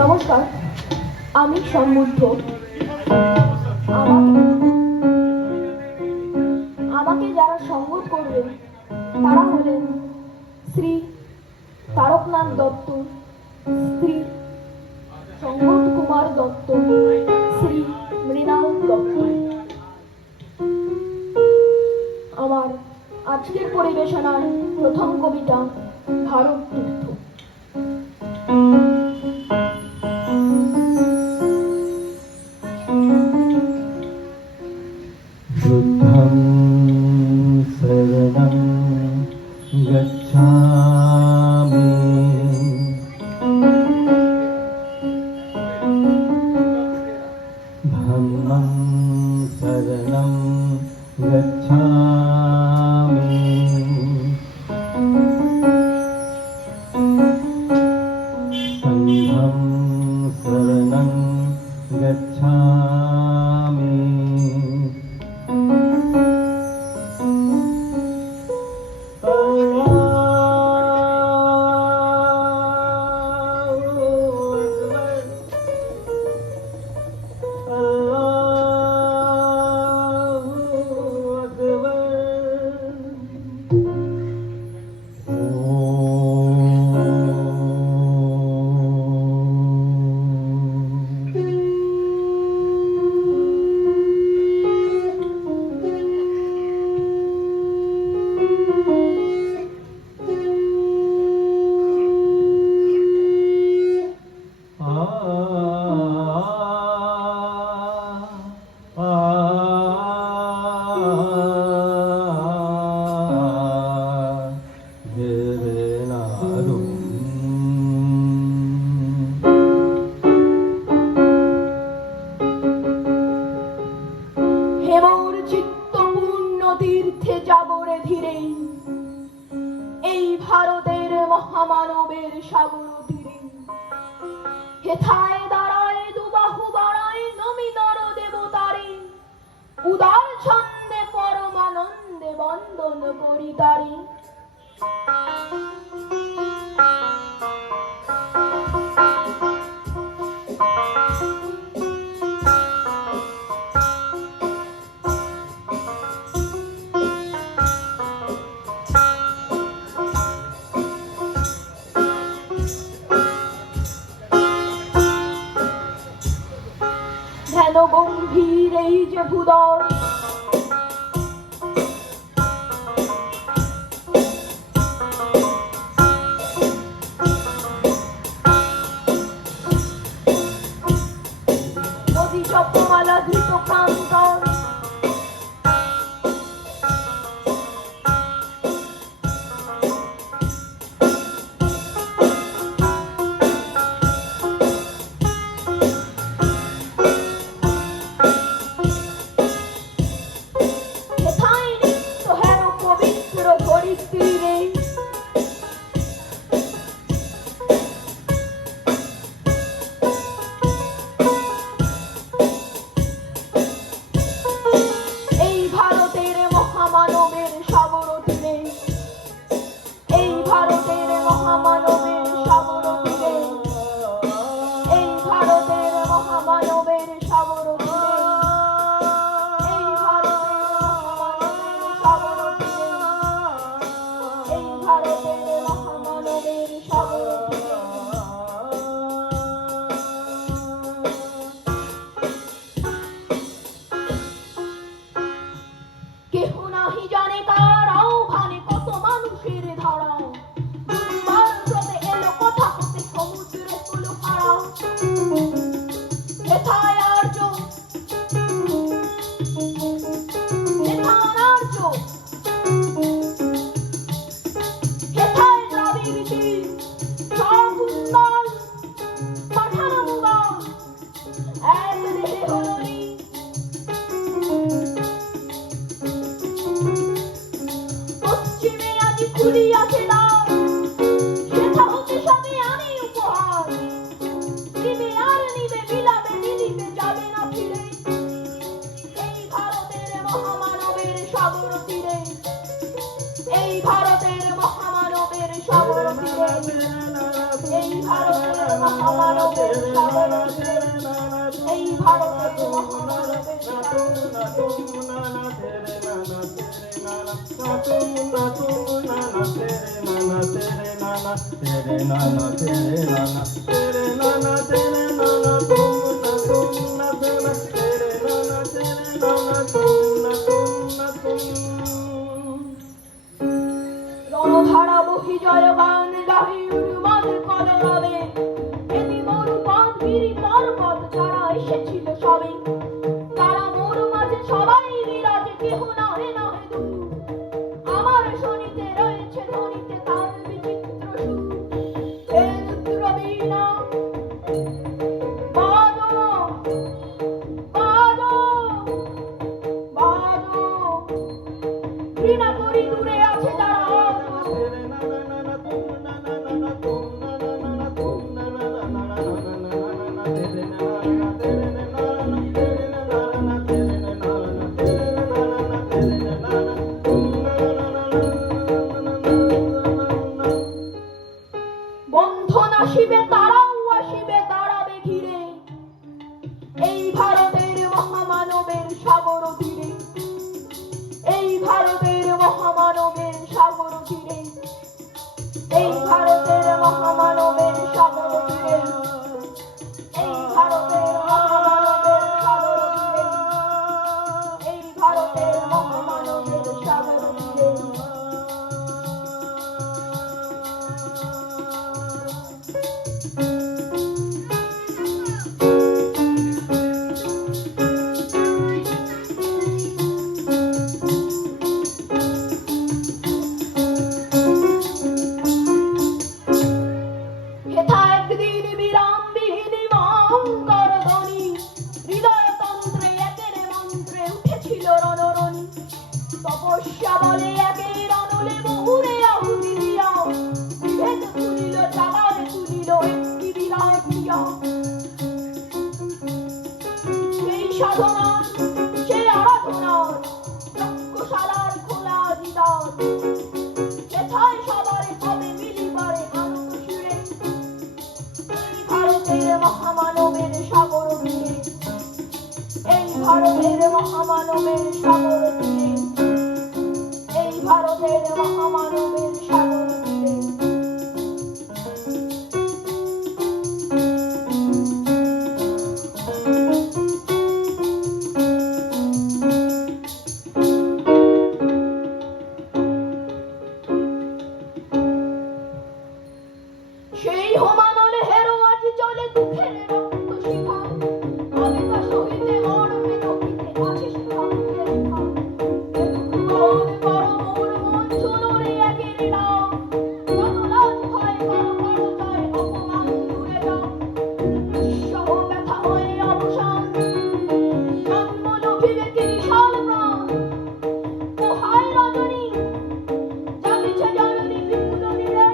নমস্কার, আমি সমুদ্ধ। আমাকে আমাকে যারা সঙ্গত করবে তারা হলেন শ্রী তারকনাথ দত্ত, শ্রী সঙ্গত কুমার দত্ত, শ্রী মৃণাল দত্ত। আমার আজকের পরিবেশনার প্রথম কবিতা ভারত তীর্থ। बुद्धं शरणं गच्छामि धम्मं शरणं गच्छामि संघं शरणं गच्छामि হেমর চিত্তপূর্ণ তীর্থে যাবরে ধীরেই, এই ভারতের মহামানবের সাগর তীরে। হেথায় দাঁড়ায় দুবাহু বাড়ায় নমি নর দেবতারে, উদার ছন্দে পরমানন্দে বন্দন করি তারে। ধ্যান গম্ভীর এই যে ভূদর, নদী জপমালা ধৃত প্রান্তর, ভারতের মহামানবের সাগর তীরে, এই ভারতের মহামানবের রণধারা বহি জয় গান গাহি উন্মাদ কলরবে, এদি মরুপথ গিরি পর্বত ছাড়া এসেছিল সবে, তারা মোর মাঝে সবাই বিরাজে, কেহ নহে নহে দূর, আমার শনিতে রয়েছে ধ্বনিতে তার বিচিত্র সুর। হে রুদ্র বীণা বাজো, বাজো, বাজো, ঘৃণা করি দূরে আছে যারা বন্ধন আসিবে, তারাও আসিবে, দাঁড়াবে ঘিরে, এই ভারতের মহামানবের সাগর তীরে, এই ভারতের মহামানবের সাগর তীরে, এই ভারতের মহামানবের সাগর তীরে, এই ভারতের মহামানবের সাগর তীরে, এই ভারতের মহামানবের সাগর তীরে। হেথা একদিন বিরামবিহীন মঙ্গল ধ্বনি, হৃদয়তন্ত্রে একের মন্ত্রে উঠেছিল রণরণি, তপস্যা বলে একের অনলে মুহুরে আহুতি দিয়া, বিভেদ তুলিল জাগার তুলিল একটি বিরাট দিয়া। সেই সাধনার সেই আরাধনার যজ্ঞশালার খোলা দিদার, হেথায় সবার হবে মিলিবারে আনন্দ সুরে, এই ভারতের মহামানবের সাগর তীরে, এই ভারতের মহামানবের সাগর তীরে, এই ভারতের মহামানবের সাগর তীরে। সেই হোমানল হেরো আজ চলে দুঃখের রক্ত শিখা, আমি তা সহিতে মরণে নহিতে আছিস ভাগ্যের রেখা। এ দুঃখ গ্রহণ কর মোর মন, শোনো রে একের নাম, যত লাজ ভয় কর পরাজয় অপমান দূরে যাও, নিঃসহ ব্যথা হয়ে অবসান, জন্ম লোভিবে কি বিশাল প্রাণ। ও হায় রজনী, জাগিছে জননী বিপুলনী রে,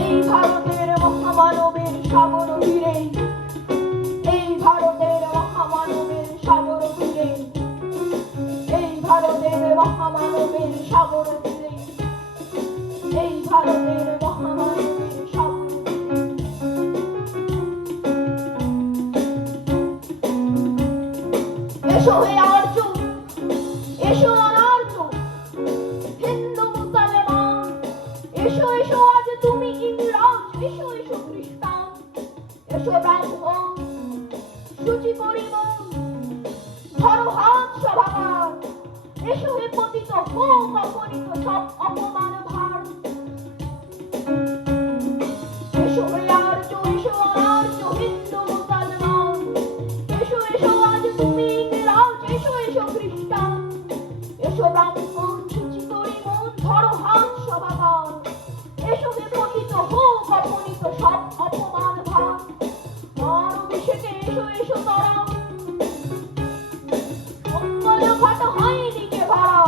এই ভারতের মহামানবের সাগর তীরে, এই ভারতের মহামানবের সাগর তীরে, এই ভারতের মহামানবের সাগর তীরে, এই ভারতের মহামানবের সাগর তীরে। এসো হে আর্য, এসো অনার্য, হিন্দু মুসলমান, এসো এসো আজ তুমি ইংরাজ, এসো এসো খ্রিস্টান, এসো ব্রাহ্মণ সূচি করিব, ধরো হাত সভাকার, এসো হে পতিত হোক অপরিত সব অপমান ভার। এসো হে আর্য, এসো অনার্য, হিন্দু মুসলমান, এসো এসো আজ তুমি ইংরাজ, এসো এসো খ্রিস্টান, এসো ব্রাহ্মণ সূচি করিব, ধরো হাত সভাকার, এসো হে পতিত হোক অপরিত সব অপমান ভার। মার অভিষেকে এসো এসো তরা, মঙ্গল ঘট হয়নি যে ভাড়া,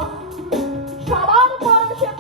সবার পরশে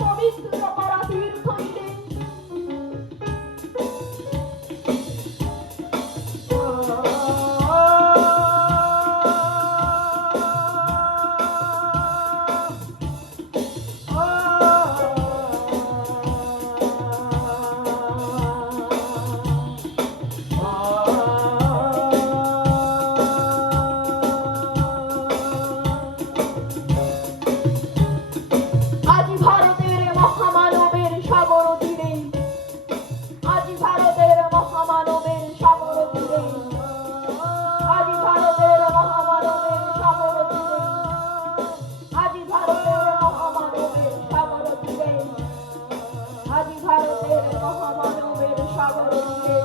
মহামানবের সাগর তীরে,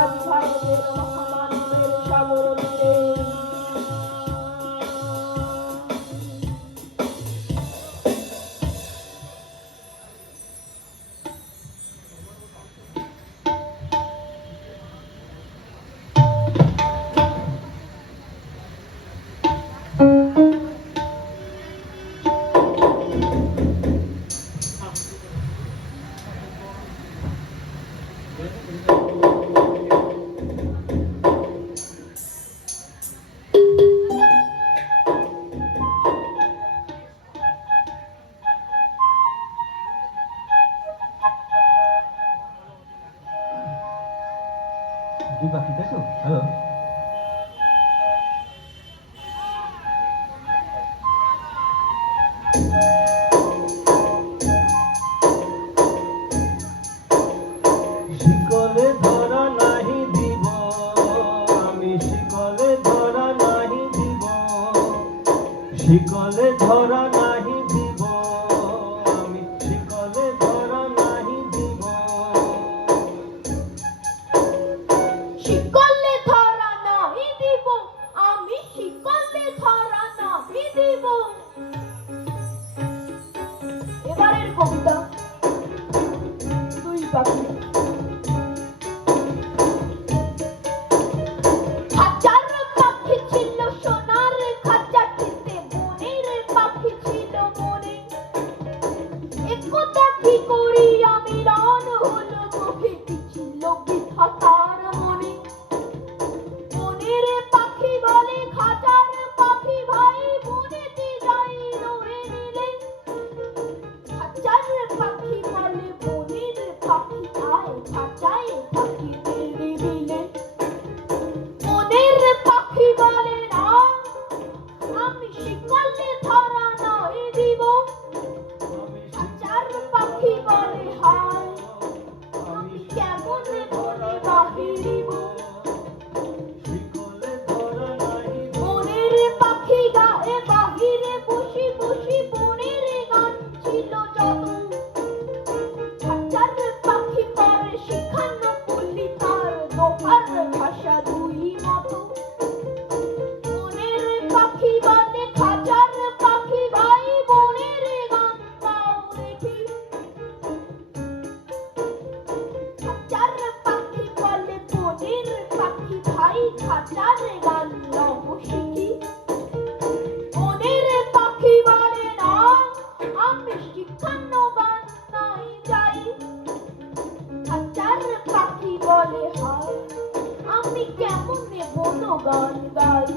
আজ ভারতের মহামানবের সাগর তীরে। দুই পাখি তাই তো? হ্যালো। শিকলে ধরা নাহি দিব, আমি শিকলে ধরা নাহি দিব, শিকলে ধরা নাহি দিব, আমি শিকলে ধরা নাহি দিব। শিকলে ধরা নাহি দিব, আমি শিকলে ধরা নাহি দিব। এবারের কবিতা দুই পাখি। খাঁচার পাখি ছিল সোনার খাঁচাটিতে, বনের পাখি ছিল বনে। একথা কি করি আমি রান হলো মুখে, কি ছিল বিধাতার মনে। বনের পাখি বলে খাঁচার পাখি ভাই, বনেতে যাই রয়ে নিলে। খাঁচার পাখি বলে বনের পাখি আয়, খাঁচায় পাখি মেরে দিলে। বনের পাখি বলে না, আমি শিকলে ধরা নয় দিব। খাঁচার পাখি বলে হায়, আমি কেমন বনে বাহিরিব। শিকলে ধরা নাহি বনের পাখি গায়ে বাহিরে বসি বসি বনের গান ছিল যত। খাঁচার পাখি পরে শিখানো বললি তার দোহার ভাষা দুই মতো। বনের পাখি বলে খাঁচার পাখি ভাই, বনের গান গাও দেখি। খাঁচার পাখি বলে বনের পাখি ভাই, খাঁচার গান গাও শিখি। বনের পাখি বলে না, আমি শিখানো গান নাই যাই। খাঁচার পাখি বলে হায়, আমি কেমনে বন গান গাই।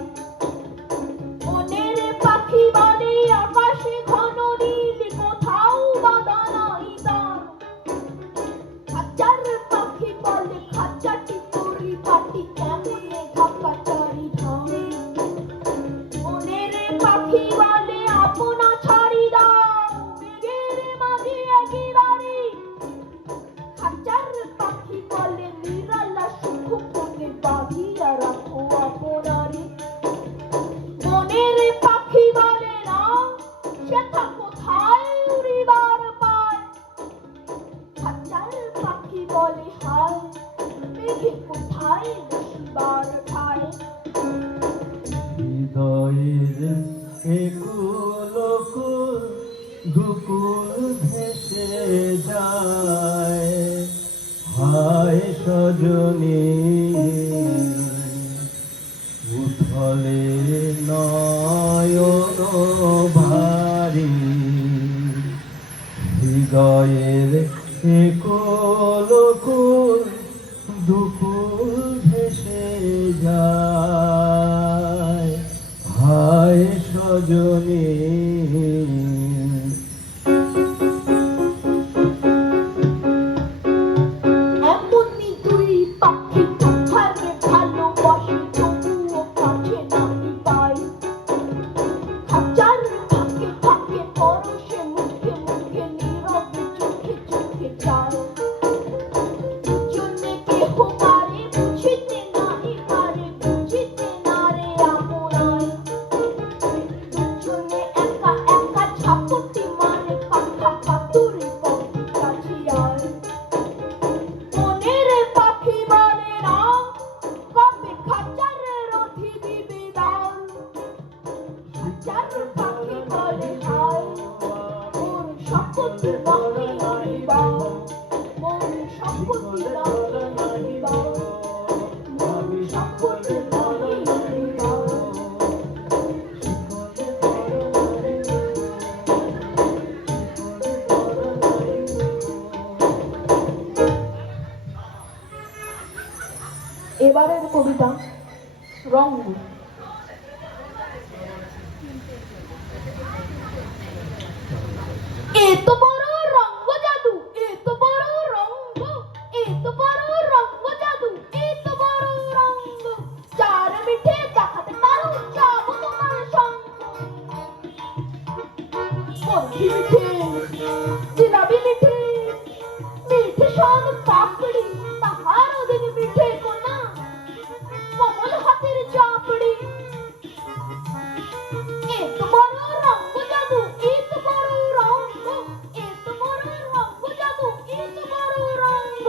বনের পাখি বলে আকাশে ঘন নীল, কোথাও বাধা নাই তার। খাঁচার পাখি বলে খাঁচাটি পরিপাটি, কেমনে ঢাকা চারিধারে। বনের পাখি বলে আপনা ছাড়ি দাও, মেঘের মাঝে একেবারে। খাঁচার পাখি বলে নিরালা সুখ কোণে বাঁধিয়া রাখো আপনারে। বনের পাখি বলে না, সেটা কোথায় উড়িবার পায়। খাঁচার পাখি বলে হায়, মেঘে কোথায় বসিবার ঠায়। হৃদয়ের একুল কুল দুকুল ভেসে যায়, হায় সজনী উথলে নয়ন ভারী। হৃদয়ের একুল কুল দুকুল ভেসে যায়, হায় সজনী। এমনি দুই পাখি দুধারে ভালোবাসে, তবুও কাছে নামি পায়। খাঁচার ফাঁকে ফাঁকে পরশে মুখে মুখে, নীরবে চোখে চোখে চায়। দুজনে কেহ পারে বুঝিতে নাহি পারে, বুঝিতে না রে আপনায়। দুজনে এক এবারের কবিতা রঙ্গ। এত বড় রঙ্গ জাদু, এত বড় রঙ্গ, এত বড় রঙ্গ জাদু, এত বড় রঙ্গ, চার মিঠে দেখাতে পারো যাব তোমার সঙ্গ। বরফি মিঠে, জিলাপি মিঠে, মিঠে সোন পাপড়ি, তাহার অধিক মিঠে কোনা, কোমল হাতের চাপড়ি। এত বড় রঙ্গ জাদু, এত বড় রঙ্গ, এত বড় রঙ্গ জাদু, এত বড় রঙ্গ,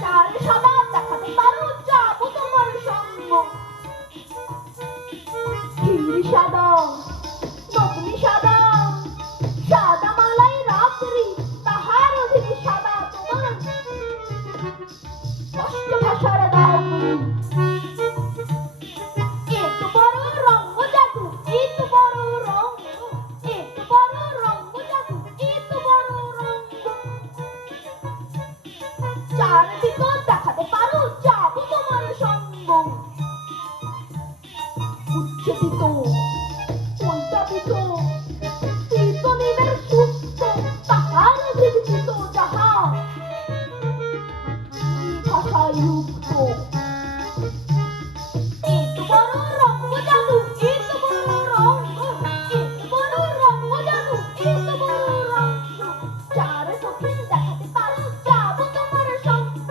চার সাদা দেখাতে পারো যাব তোমার সঙ্গ। ক্ষীর সাদা, নকলি সাদা, সাদা মালাই রাত্রি, তাহার অধিক সাদা তোমার স্পষ্ট ভাষার দাবড়ি। এত বড় রঙ্গ জাদু, এত বড় রঙ্গ, এত বড় রঙ্গ জাদু, এত বড় রঙ্গ, চারদিক দেখাতে পারো যাব তোমার সঙ্গ। উচ্ছেদিত, পঞ্চাবিত, কীর্তনীদের সুস্থ, তাহার অধিক চিত যাহা ভাষাযুক্ত। এত বড় রঙ্গ জাদু, এত বড় রঙ্গ, এত বড় রঙ্গ জাদু, এত বড় রঙ্গ, চার চোখে দেখাতে পারো যাব তোমার সঙ্গ।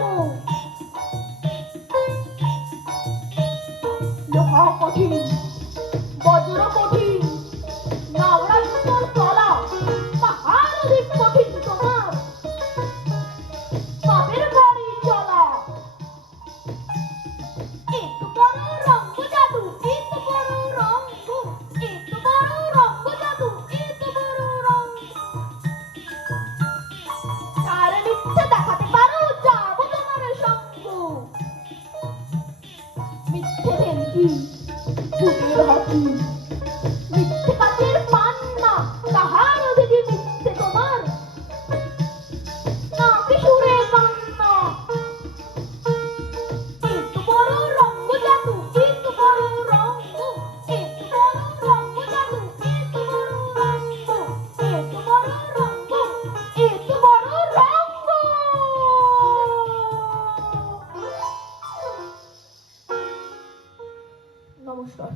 লোহা কঠিন, বজ্র কঠিন, নাওড়া সুতোর তলা, তাহার অধিক কঠিন তোমার পাপের গাড়ি চলা। এত বড় রঙ্গ জাদু, এত বড় রঙ্গ, এত বড় রঙ্গ জাদু, এত বড় রঙ্গ, চার মিথ্যে দেখাতে পারো যাব তোমার সঙ্গ। মিথ্যে ভেলকি, ভূতের হাসি, মিথ্যে কাচের পান্না, তাহার অধিক মিথ্যে তোমার নাকি সুরে কান্না। এত বড় রঙ্গ জাদু, এত বড় রঙ্গ, এত বড় রঙ্গ জাদু, এত বড় রঙ্গ, এত বড় রঙ্গ, এত বড় রঙ্গ। নমস্কার।